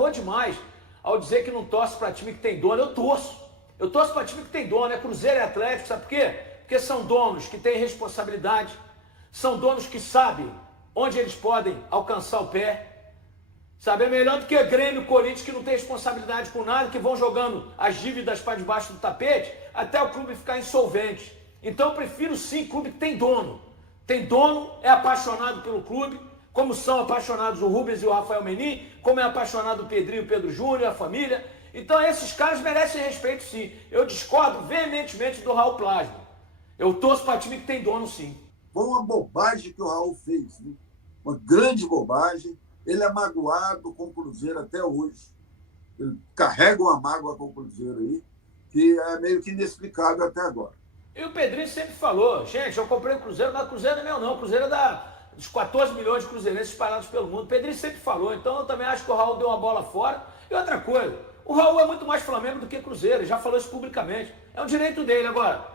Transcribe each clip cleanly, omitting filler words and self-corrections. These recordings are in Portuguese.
errou demais ao dizer que não torce para time que tem dono. Eu torço. Eu torço para time que tem dono, é Cruzeiro e Atlético, sabe por quê? Porque são donos que têm responsabilidade, são donos que sabem onde eles podem alcançar o pé. Sabe, é melhor do que Grêmio e Corinthians, que não tem responsabilidade com nada, que vão jogando as dívidas para debaixo do tapete até o clube ficar insolvente. Então eu prefiro sim clube que tem dono. Tem dono, é apaixonado pelo clube, como são apaixonados o Rubens e o Rafael Menin, como é apaixonado o Pedrinho e o Pedro Júnior, a família. Então esses caras merecem respeito sim. Eu discordo veementemente do Raul Plasma. Eu torço para time que tem dono sim. Foi uma bobagem que o Raul fez, né? Uma grande bobagem. Ele é magoado com o Cruzeiro até hoje. Ele carrega uma mágoa com o Cruzeiro aí, que é meio que inexplicável até agora. E o Pedrinho sempre falou, gente, eu comprei o Cruzeiro, mas o Cruzeiro não é meu não, o Cruzeiro é dos 14 milhões de cruzeirenses espalhados pelo mundo. O Pedrinho sempre falou, então eu também acho que o Raul deu uma bola fora. E outra coisa, o Raul é muito mais Flamengo do que Cruzeiro, ele já falou isso publicamente. É um direito dele. Agora,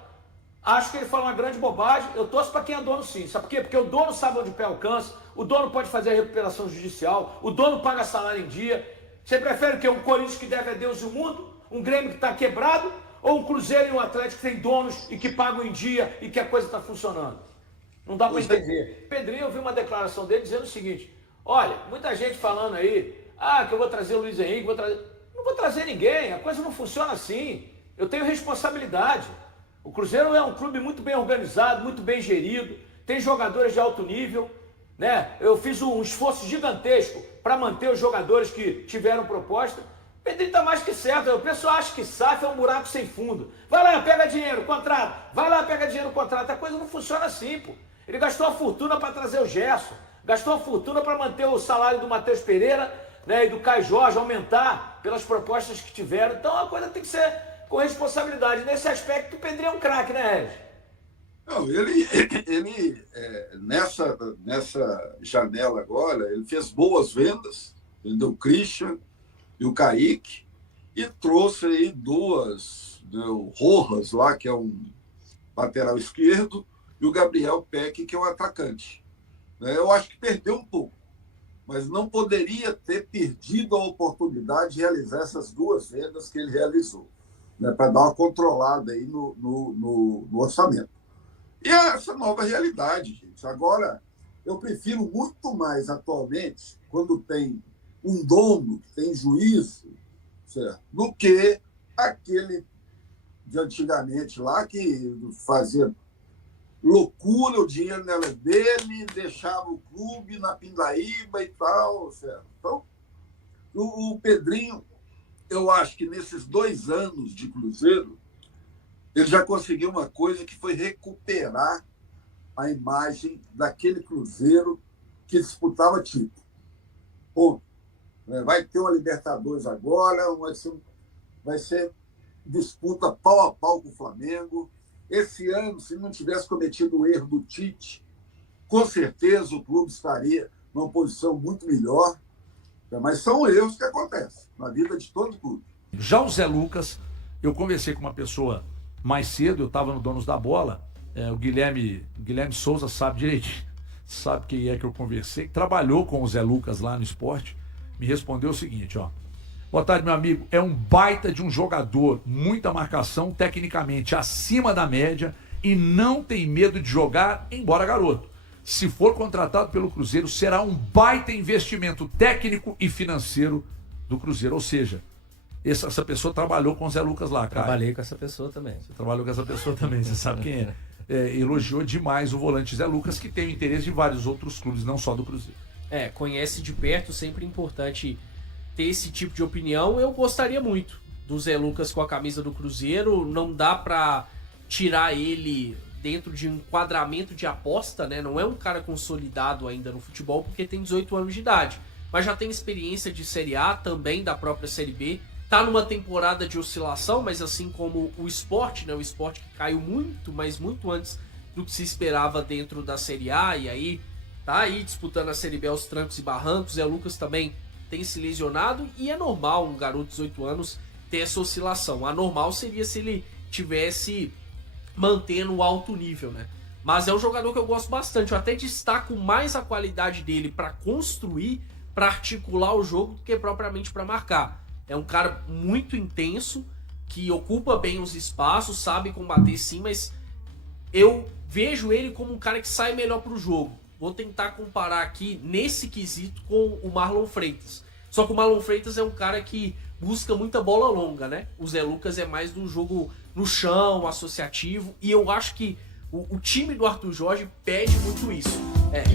acho que ele fala uma grande bobagem, eu torço para quem é dono sim. Sabe por quê? Porque o dono sabe onde o pé alcança, o dono pode fazer a recuperação judicial, o dono paga salário em dia. Você prefere o quê? Um Corinthians que deve a Deus e o mundo? Um Grêmio que está quebrado? Ou um Cruzeiro e um Atlético que tem donos e que pagam em dia e que a coisa está funcionando? Não dá para entender. Pedrinho, eu vi uma declaração dele dizendo o seguinte, olha, muita gente falando aí, que eu vou trazer o Luiz Henrique, não vou trazer ninguém, a coisa não funciona assim. Eu tenho responsabilidade. O Cruzeiro é um clube muito bem organizado, muito bem gerido, tem jogadores de alto nível, né? Eu fiz um esforço gigantesco para manter os jogadores que tiveram proposta. O Pedrinho está mais que certo. O pessoal acha que SAF é um buraco sem fundo. Vai lá, pega dinheiro, contrato. Vai lá, pega dinheiro, contrato. A coisa não funciona assim, pô. Ele gastou uma fortuna para trazer o Gerson, gastou uma fortuna para manter o salário do Matheus Pereira, né, e do Caio Jorge, aumentar pelas propostas que tiveram. Então a coisa tem que ser com responsabilidade. Nesse aspecto, o Pedrinho é um craque, né, Regis? Não, nessa janela agora, ele fez boas vendas, vendeu o Christian e o Kaique, e trouxe aí duas, o Rojas lá, que é um lateral esquerdo, e o Gabriel Peck, que é um atacante. Eu acho que perdeu um pouco, mas não poderia ter perdido a oportunidade de realizar essas duas vendas que ele realizou, né, para dar uma controlada aí no orçamento. E essa nova realidade, gente. Agora, eu prefiro muito mais atualmente, quando tem um dono que tem juízo, certo, do que aquele de antigamente lá que fazia loucura, o dinheiro era dele, deixava o clube na pindaíba e tal, certo? Então, o Pedrinho, eu acho que nesses 2 anos de Cruzeiro, ele já conseguiu uma coisa que foi recuperar a imagem daquele Cruzeiro que disputava título. Ponto. Vai ter uma Libertadores agora, vai ser disputa pau a pau com o Flamengo. Esse ano, se não tivesse cometido o erro do Tite, com certeza o clube estaria numa posição muito melhor. Mas são erros que acontecem na vida de todo clube. Já o Zé Lucas, eu conversei com uma pessoa mais cedo, eu estava no Donos da Bola, o Guilherme Souza sabe direitinho, sabe quem é que eu conversei, trabalhou com o Zé Lucas lá no esporte, me respondeu o seguinte, ó: boa tarde, meu amigo, é um baita de um jogador, muita marcação, tecnicamente acima da média e não tem medo de jogar, embora garoto. Se for contratado pelo Cruzeiro, será um baita investimento técnico e financeiro do Cruzeiro, ou seja, essa pessoa trabalhou com o Zé Lucas lá, cara. Trabalhei com essa pessoa também. Você trabalhou com essa pessoa também, você sabe quem é. Elogiou demais o volante Zé Lucas, que tem o interesse de vários outros clubes, não só do Cruzeiro. Conhece de perto, sempre importante ter esse tipo de opinião. Eu gostaria muito do Zé Lucas com a camisa do Cruzeiro. Não dá pra tirar ele dentro de um enquadramento de aposta, né? Não é um cara consolidado ainda no futebol, porque tem 18 anos de idade. Mas já tem experiência de Série A, também da própria Série B. Tá numa temporada de oscilação, mas assim como o Sport, né? O Sport que caiu muito, mas muito antes do que se esperava dentro da Série A. E aí tá aí disputando a Série B aos trancos e barrancos. Zé Lucas também tem se lesionado. E é normal um garoto de 18 anos ter essa oscilação. Anormal seria se ele tivesse mantendo o alto nível, né? Mas é um jogador que eu gosto bastante. Eu até destaco mais a qualidade dele para construir para articular o jogo do que propriamente para marcar. É um cara muito intenso, que ocupa bem os espaços, sabe combater sim, mas eu vejo ele como um cara que sai melhor pro jogo. Vou tentar comparar aqui nesse quesito com o Marlon Freitas. Só que o Marlon Freitas é um cara que busca muita bola longa, né? O Zé Lucas é mais do jogo no chão, associativo, e eu acho que o time do Arthur Jorge pede muito isso.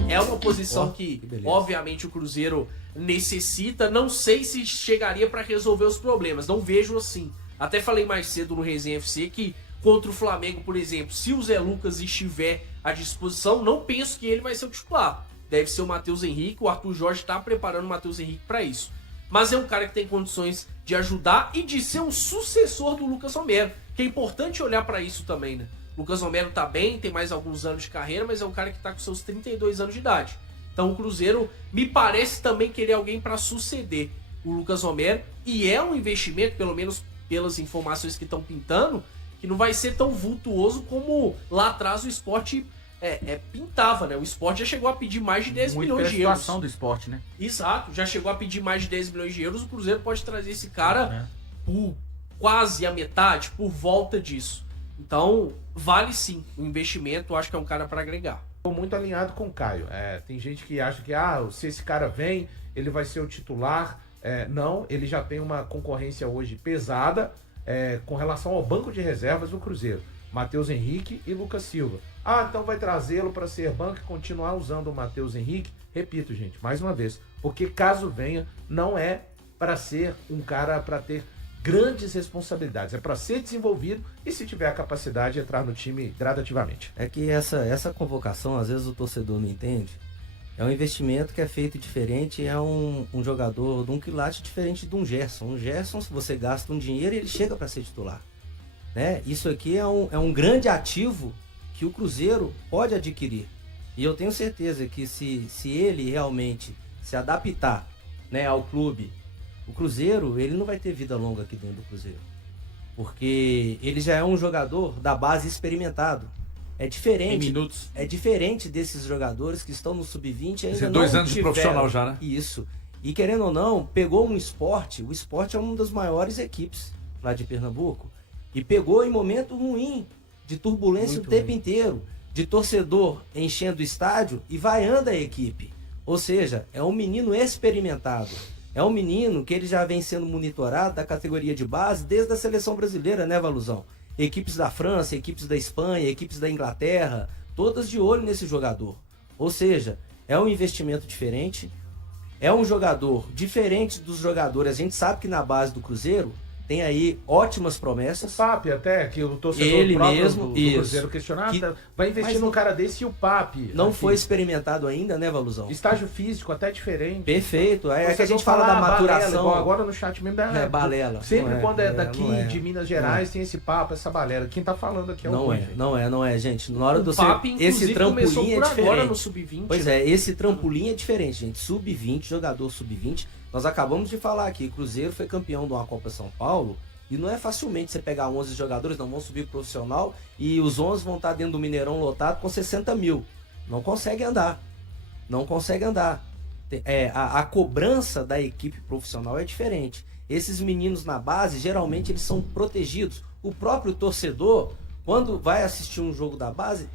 É uma posição que obviamente, o Cruzeiro necessita. Não sei se chegaria para resolver os problemas, não vejo assim. Até falei mais cedo no Resenha FC que contra o Flamengo, por exemplo, se o Zé Lucas estiver à disposição, não penso que ele vai ser o titular. Deve ser o Matheus Henrique, o Arthur Jorge está preparando o Matheus Henrique para isso. Mas é um cara que tem condições de ajudar e de ser um sucessor do Lucas Romero, que é importante olhar para isso também, né? O Lucas Romero tá bem, tem mais alguns anos de carreira, mas é um cara que tá com seus 32 anos de idade. Então o Cruzeiro me parece também querer alguém para suceder o Lucas Romero, e é um investimento, pelo menos pelas informações que estão pintando, que não vai ser tão vultuoso como lá atrás o Sport pintava, né? O Sport já chegou a pedir mais de 10 milhões de euros. A situação do Sport, né? Exato, já chegou a pedir mais de 10 milhões de euros. O Cruzeiro pode trazer esse cara por quase a metade, por volta disso. Então, vale sim o investimento. Eu acho que é um cara para agregar. Estou muito alinhado com o Caio. Tem gente que acha que se esse cara vem, ele vai ser o titular. Não, ele já tem uma concorrência hoje pesada com relação ao banco de reservas do Cruzeiro. Matheus Henrique e Lucas Silva. Então vai trazê-lo para ser banco e continuar usando o Matheus Henrique. Repito, gente, mais uma vez, porque caso venha, não é para ser um cara para ter grandes responsabilidades, é para ser desenvolvido e, se tiver a capacidade, entrar no time gradativamente. É que essa convocação, às vezes o torcedor não entende. É um investimento que é feito diferente, é um jogador de um quilate diferente de um Gerson. Um Gerson, se você gasta um dinheiro, ele chega para ser titular. Né? Isso aqui é um grande ativo que o Cruzeiro pode adquirir. E eu tenho certeza que se ele realmente se adaptar, né, ao clube, o Cruzeiro, ele não vai ter vida longa aqui dentro do Cruzeiro. Porque ele já é um jogador da base experimentado. É diferente. É diferente desses jogadores que estão no sub-20 ainda não 2 anos de profissional já, né? Isso. E querendo ou não, pegou um Sport. O Sport é uma das maiores equipes lá de Pernambuco. E pegou em momento ruim, de turbulência muito o tempo inteiro, de torcedor enchendo o estádio e vaiando a equipe. Ou seja, é um menino experimentado. É um menino que ele já vem sendo monitorado da categoria de base desde a seleção brasileira, né, Valuzão? Equipes da França, equipes da Espanha, equipes da Inglaterra, todas de olho nesse jogador. Ou seja, é um investimento diferente, é um jogador diferente dos jogadores. A gente sabe que na base do Cruzeiro tem aí ótimas promessas. O Papi até, que o torcedor ele próprio mesmo, do Cruzeiro questionava, vai investir num cara desse, e o Papi. Não foi experimentado ainda, né, Valuzão? Estágio físico até diferente. Perfeito. É que a gente fala da maturação. Balela, agora no chat mesmo balela. Sempre quando é daqui, de Minas Gerais, tem esse papo, essa balela. Quem tá falando aqui é o Não é, gente. Na hora do Papi, esse trampolim é diferente. Agora no sub-20. Pois esse trampolim é diferente, gente. Sub-20, jogador sub-20. Nós acabamos de falar aqui, Cruzeiro foi campeão de uma Copa São Paulo, e não é facilmente você pegar 11 jogadores, não vão subir pro profissional, e os 11 vão estar dentro do Mineirão lotado com 60 mil. Não consegue andar. Não consegue andar. A cobrança da equipe profissional é diferente. Esses meninos na base, geralmente eles são protegidos. O próprio torcedor, quando vai assistir um jogo da base,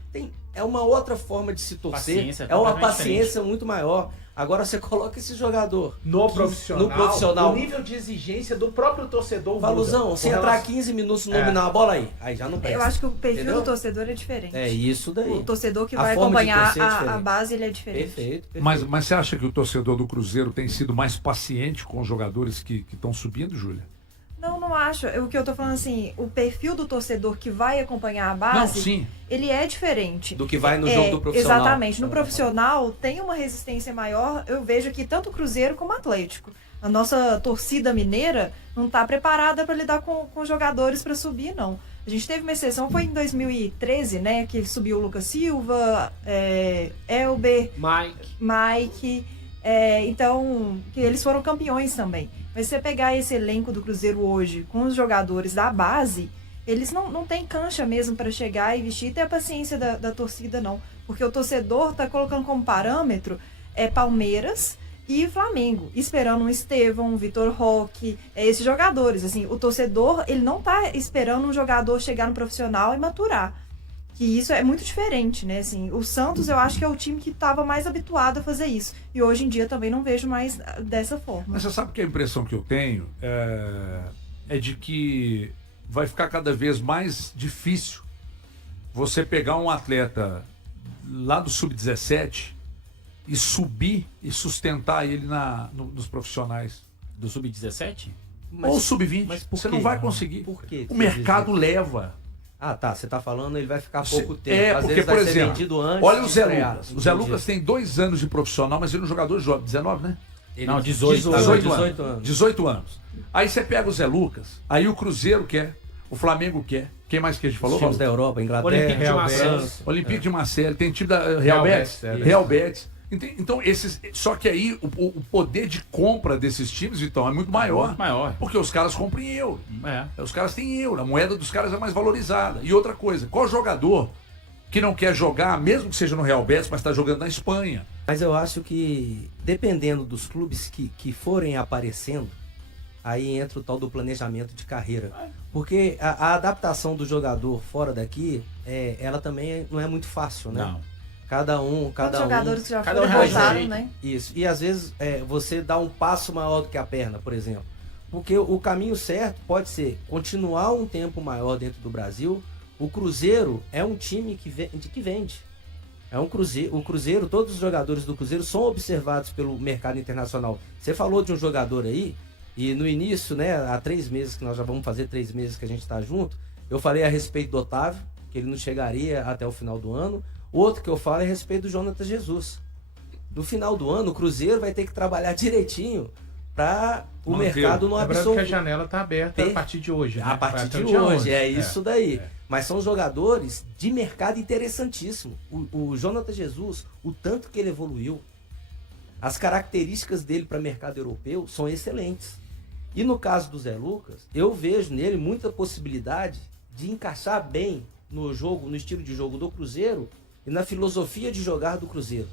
é uma outra forma de se torcer. É uma paciência muito maior. Agora você coloca esse jogador no profissional, o nível de exigência do próprio torcedor. Valuzão, se entrar 15 minutos no dominar a bola aí já não presta. Eu acho que o perfil do torcedor é diferente. É isso daí. O torcedor que vai acompanhar a base, ele é diferente. Perfeito. Mas você acha que o torcedor do Cruzeiro tem sido mais paciente com os jogadores que estão subindo, Júlia? Não acho. O que eu tô falando assim, o perfil do torcedor que vai acompanhar a base, ele é diferente. Do que vai no jogo do profissional. Exatamente. No profissional tem uma resistência maior. Eu vejo aqui tanto o Cruzeiro como o Atlético. A nossa torcida mineira não está preparada para lidar com jogadores para subir, não. A gente teve uma exceção, foi em 2013, né? Que subiu o Lucas Silva, Elber, Mike. Então, que eles foram campeões também. Mas se você pegar esse elenco do Cruzeiro hoje, com os jogadores da base, eles não têm cancha mesmo para chegar e vestir e ter a paciência da torcida, não. Porque o torcedor tá colocando como parâmetro Palmeiras, e Flamengo, esperando um Estevão, um Vitor Roque, esses jogadores. Assim, o torcedor, ele não tá esperando um jogador chegar no profissional e maturar. Que isso é muito diferente, né? Assim, o Santos, eu acho que é o time que estava mais habituado a fazer isso. E hoje em dia também não vejo mais dessa forma. Mas você sabe que a impressão que eu tenho é de que vai ficar cada vez mais difícil você pegar um atleta lá do Sub-17 e subir e sustentar ele nos profissionais. Do Sub-17? Ou Sub-20. mas por Você quê? não vai conseguir. Por quê? O mercado leva. Ah, tá. Você tá falando, ele vai ficar pouco tempo. É, Às porque, vezes por vai ser exemplo, vendido antes olha o de Zé estrear. Lucas. O Zé Entendi. Lucas tem 2 anos de profissional, mas ele é um jogador jovem. 19, né? Não, 18. 18 anos. 18 anos. Aí você pega o Zé Lucas, aí o Cruzeiro quer, o Flamengo quer. Quem mais que a gente falou? Times da Europa, Inglaterra, Olympique de Real Marseille. Betis. Olympique de Marseille, tem time da Real Real Betis. Betis, Real Betis. Então, só que aí o poder de compra desses times, Vitão, é muito maior. Muito maior. Porque os caras compram em euro. É. Os caras têm euro, a moeda dos caras é mais valorizada. E outra coisa, qual jogador que não quer jogar, mesmo que seja no Real Betis, mas está jogando na Espanha? Mas eu acho que, dependendo dos clubes que forem aparecendo, aí entra o tal do planejamento de carreira. Porque a adaptação do jogador fora daqui, ela também não é muito fácil, né? Não. Cada um. Jogadores que já cada foram um reage voltaram, de um né? Isso. E às vezes você dá um passo maior do que a perna, por exemplo. Porque o caminho certo pode ser continuar um tempo maior dentro do Brasil. O Cruzeiro é um time que vende. É um Cruzeiro. O Cruzeiro, todos os jogadores do Cruzeiro são observados pelo mercado internacional. Você falou de um jogador aí, e no início, né, há 3 meses, que nós já vamos fazer 3 meses que a gente está junto, eu falei a respeito do Otávio, que ele não chegaria até o final do ano. Outro que eu falo é a respeito do Jonatas Jesus. No final do ano, o Cruzeiro vai ter que trabalhar direitinho para o Manter. mercado não Lembrando que a absorver. janela está aberta a partir de hoje. Né? A partir Vai até de o dia hoje, 11. é isso daí. Mas são jogadores de mercado interessantíssimo. O Jonatas Jesus, o tanto que ele evoluiu, as características dele para mercado europeu são excelentes. E no caso do Zé Lucas, eu vejo nele muita possibilidade de encaixar bem no jogo, no estilo de jogo do Cruzeiro e na filosofia de jogar do Cruzeiro.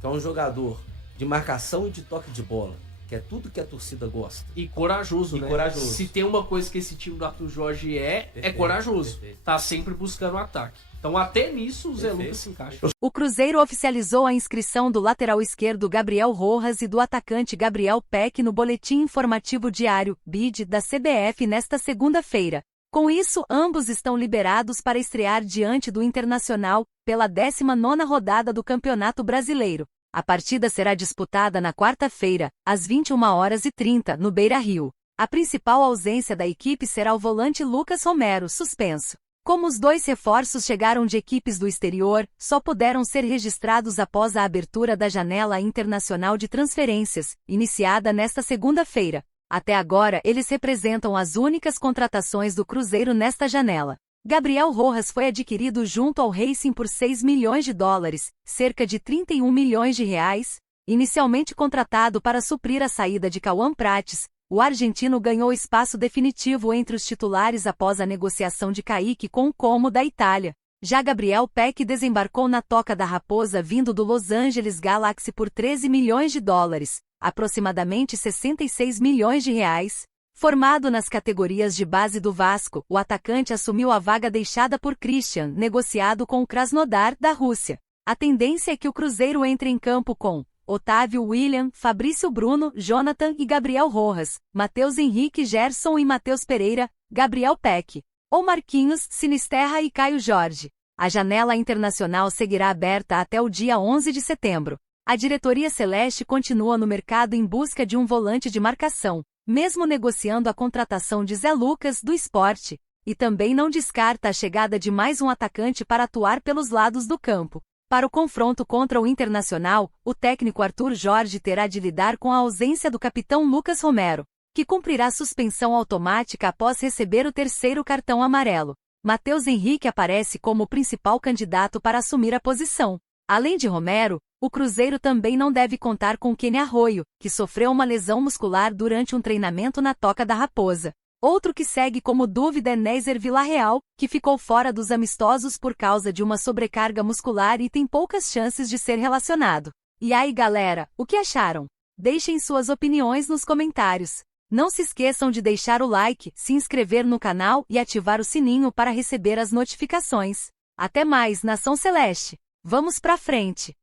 Que é um jogador de marcação e de toque de bola, que é tudo que a torcida gosta. E corajoso, E né? corajoso. Se tem uma coisa que esse time do Arthur Jorge é Perfeito, corajoso. perfeito. Tá sempre buscando o ataque. Então até nisso o Zé Perfeito. Lucas se encaixa. O Cruzeiro oficializou a inscrição do lateral esquerdo Gabriel Rojas e do atacante Gabriel Peck no Boletim Informativo Diário, BID, da CBF nesta segunda-feira. Com isso, ambos estão liberados para estrear diante do Internacional, pela 19ª rodada do Campeonato Brasileiro. A partida será disputada na quarta-feira, às 21h30, no Beira-Rio. A principal ausência da equipe será o volante Lucas Romero, suspenso. Como os 2 reforços chegaram de equipes do exterior, só puderam ser registrados após a abertura da janela internacional de transferências, iniciada nesta segunda-feira. Até agora, eles representam as únicas contratações do Cruzeiro nesta janela. Gabriel Rojas foi adquirido junto ao Racing por US$6 milhões, cerca de 31 milhões de reais. Inicialmente contratado para suprir a saída de Cauã Prates, o argentino ganhou espaço definitivo entre os titulares após a negociação de Kaique com o Como da Itália. Já Gabriel Peck desembarcou na Toca da Raposa vindo do Los Angeles Galaxy por US$13 milhões, aproximadamente 66 milhões de reais. Formado nas categorias de base do Vasco, o atacante assumiu a vaga deixada por Christian, negociado com o Krasnodar, da Rússia. A tendência é que o Cruzeiro entre em campo com Otávio, William, Fabrício Bruno, Jonathan e Gabriel Rojas, Matheus Henrique Gerson e Matheus Pereira, Gabriel Peck, ou Marquinhos, Sinisterra e Caio Jorge. A janela internacional seguirá aberta até o dia 11 de setembro. A diretoria celeste continua no mercado em busca de um volante de marcação, mesmo negociando a contratação de Zé Lucas, do Sport, e também não descarta a chegada de mais um atacante para atuar pelos lados do campo. Para o confronto contra o Internacional, o técnico Arthur Jorge terá de lidar com a ausência do capitão Lucas Romero, que cumprirá suspensão automática após receber o 3º cartão amarelo. Matheus Henrique aparece como o principal candidato para assumir a posição. Além de Romero, o Cruzeiro também não deve contar com Kenny Arroio, que sofreu uma lesão muscular durante um treinamento na Toca da Raposa. Outro que segue como dúvida é Nézer Villarreal, que ficou fora dos amistosos por causa de uma sobrecarga muscular e tem poucas chances de ser relacionado. E aí, galera, o que acharam? Deixem suas opiniões nos comentários. Não se esqueçam de deixar o like, se inscrever no canal e ativar o sininho para receber as notificações. Até mais, Nação Celeste! Vamos pra frente!